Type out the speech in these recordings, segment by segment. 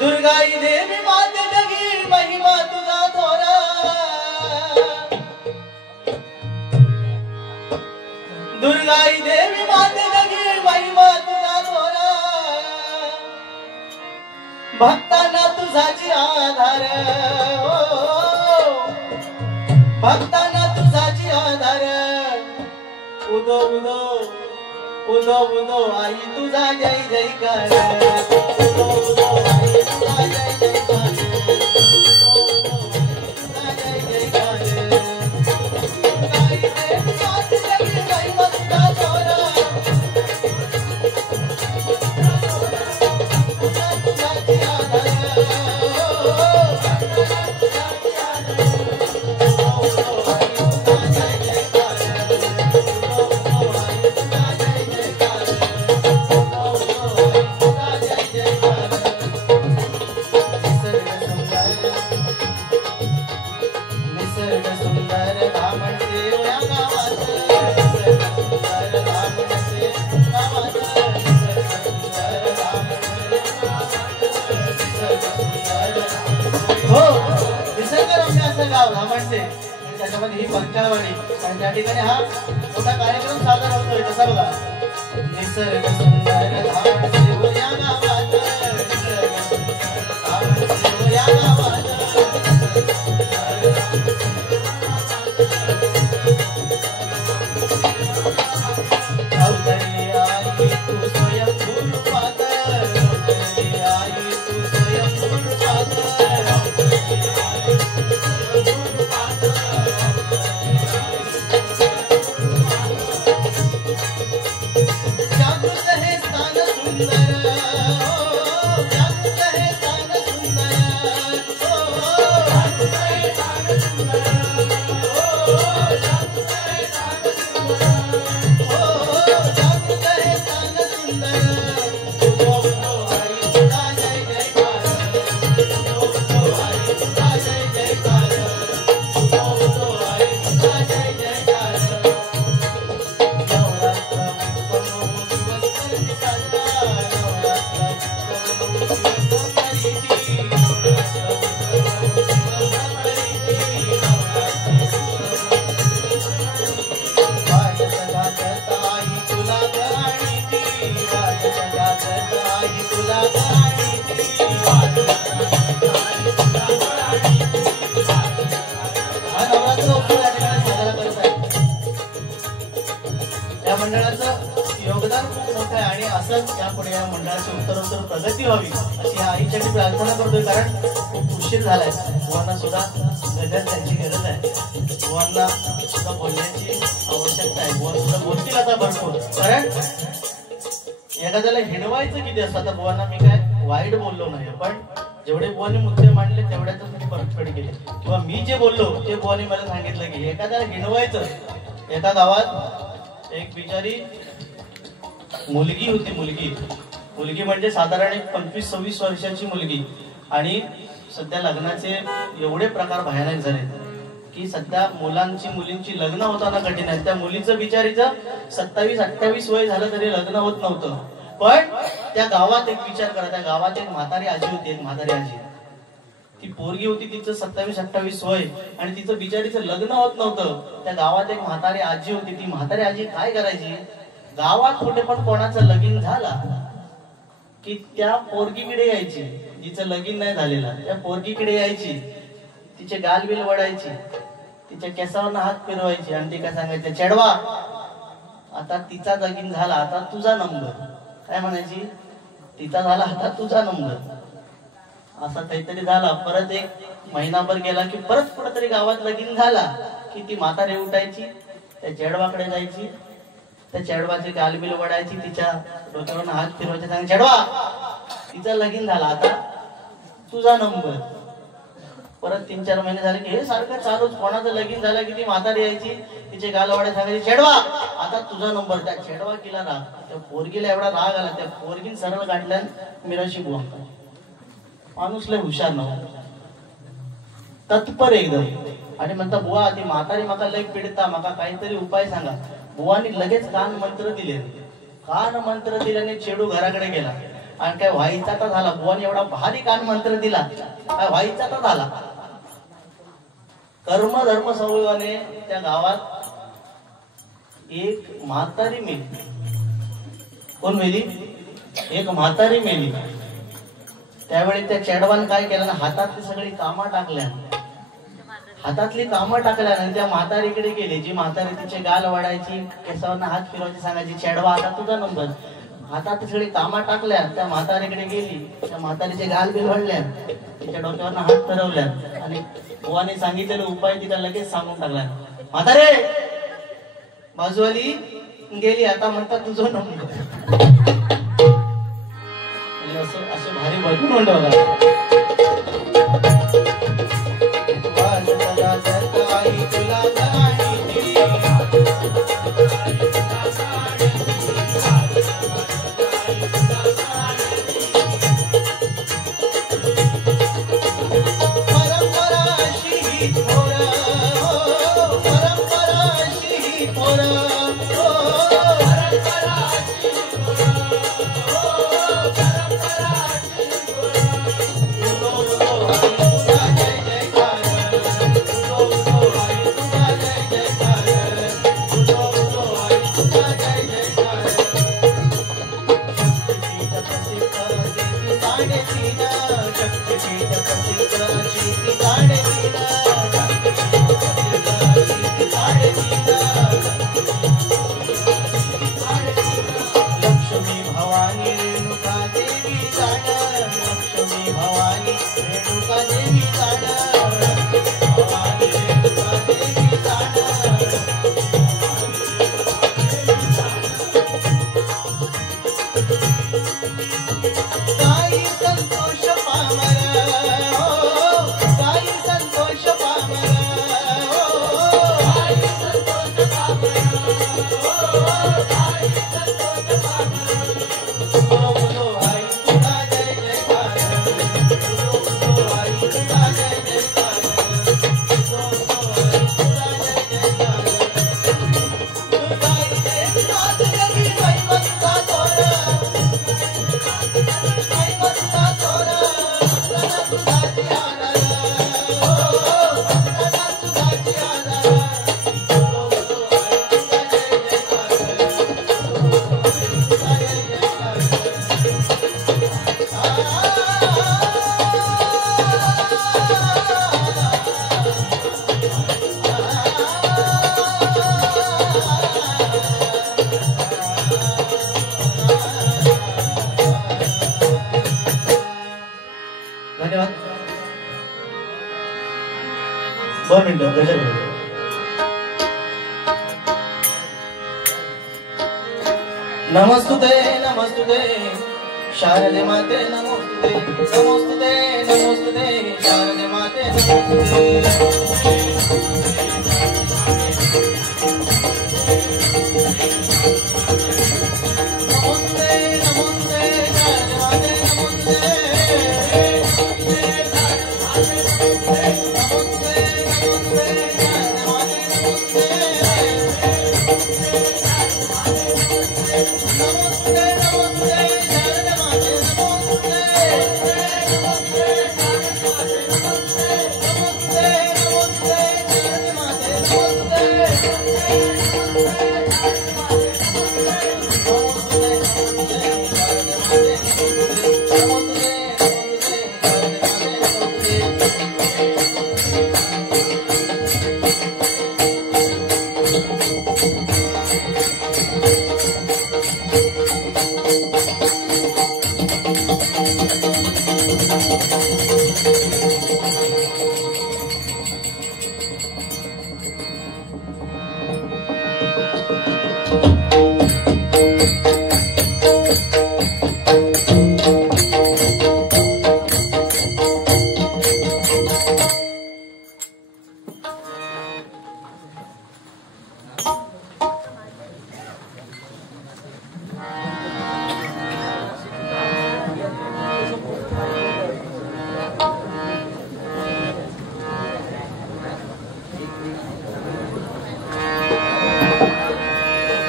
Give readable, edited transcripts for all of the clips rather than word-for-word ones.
दुर्गाई देवी माते जगी महिमा तुझा थोरा दुर्गाई देवी माते जगी महिमा तुझा थोरा भक्तांना तुझाची आधार भक्तांना तुझाची आधार उदो उदो उदो उदो आई तुझा जय जयकार उदो उदो आई तुझा जय जयकार तुझा जय जयकार आई देवी माते जगी महिमा तुझा थोरा तुझाची आधार त्याच्यामध्ये ही पंचाळवाडी आणि त्या ठिकाणी हा मोठा कार्यक्रम सादर होतोय कसा बघा निसर्ग सुंदर धाम देव या गावात निसर्ग सुंदर धाम देव या गावात अवतरी आई तू स्वयंभू रूपात अवतरी आई तू स्वयंभू रूपात योगदान खूप मोठं आहे आणि असंच यापुढे या मंडळाची उत्तरोत्तर प्रगती व्हावी अशी आईच्याकडे प्रार्थना करतोय कारण खूप उशीर झालाय बुवांना सुद्धा गजर त्यांची गरज आहे बुवांना सुद्धा बोलण्याची आवश्यकता आहे बुवा सुद्धा बोलतील आता भरपूर कारण एखाद्याला हिणवायचं किती असतं आता बुवांना मी काय वाईट बोललो नाही पण जेवढे बुवांनी मुद्दे मांडले तेवढ्यातच मी परतफेड केली किंवा मी जे बोललो ते बुवांनी मला सांगितलं की एखाद्याला हिणवायचं एका गावात एक बिचारी मुलगी होती मुलगी म्हणजे साधारण एक 25-26 वर्षाची मुलगी आणि सध्या लग्नाचे एवढे प्रकार भयानक झाले की सध्या मुलींची लग्न होताना कठीण आहे त्या मुलीचं बिचारीचं 27-28 वय झालं तरी लग्न होत नव्हतं पण त्या गावात एक विचार करा त्या गावात एक म्हातारी आजी होती एक म्हातारी आजी ती पोरगी होती तिचं 27-28 वय आणि तिचं बिचारीचं लग्न होत नव्हतं त्या गावात एक म्हातारी आजी होती ती म्हातारी आजी काय करायची गावात कुठे पण कोणाचं लगीन झाला की त्या पोरगीकडे यायची जिचं लगीन नाही झालेला त्या पोरगीकडे यायची तिचे गालबिल वडायची तिच्या केसावर हात फिरवायची आणि ती काय सांगायची चेडवा आता तिचा लगीन झाला आता तुझा नंबर काय म्हणायची तिचा झाला आता तुझा नंबर असा काहीतरी झाला परत एक महिनाभर गेला की परत कुठेतरी गावात लगीन झाला की ती म्हातारी उठायची त्या चेडवाकडे जायची त्या चेडवाचे गालबिल वडायची तिच्या डोक्यावरून हात फिरवायचे सांग चेडवा तिचा लगीन झाला आता तुझा नंबर परत 3-4 महिने झाले की हे सारखं चालूच कोणाचं लगीन झालं की ती म्हातारी यायची तिचे गाल वडायचे सांगायची चेडवा आता तुझा नंबर त्या चेडवा केला राग त्या पोरगीला एवढा राग आला त्या पोरगीन सरळ गाठल्या मिराशी बुवा माणूस लय हुशार नव्हता तत्पर एकदम आणि म्हणता बुवा ती म्हातारी माका लय पिडता, माका काहीतरी उपाय सांगा. बुवानी लगेच कान मंत्र दिले. कान मंत्र दिल्याने चेडू घराकडे गेला आणि काय व्हायचा तर झाला. बुवानी एवढा भारी कान मंत्र दिला, काय व्हायचा तर झाला. कर्म धर्म संयोगाने त्या गावात एक म्हातारी मेली. कोण मेली? एक म्हातारी मेली. त्यावेळी त्या चेडवान काय केलं ना, हातातली सगळी कामं टाकल्या, हातातली कामं टाकल्या आणि त्या म्हातारीकडे गेली. जी म्हातारी तिचे गाल वाढायची, केसावरनं हात फिरवायची, सांगायची चेडवा आता तुझा नंबर. हातात सगळी कामं टाकल्या, त्या म्हातारीकडे गेली. त्या म्हातारीचे गाल बिल वाढल्या, तिच्या डोक्यावरनं हात फिरवल्या आणि बुवाने सांगितलेला उपाय तिला लगेच सांगून टाकला. म्हातारे बाजूवाली गेली, आता म्हणतात तुझं नंबर. असं भारी बघून म्हणतो नमस्तुते नमस्तुते शारदे माते नमोस्तुते नमोस्तुते नमोस्तुते शारदे माते नमोस्तुते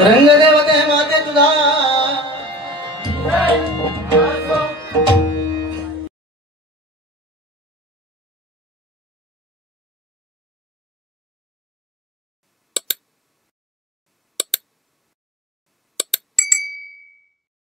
रंगदेवते माते तुझा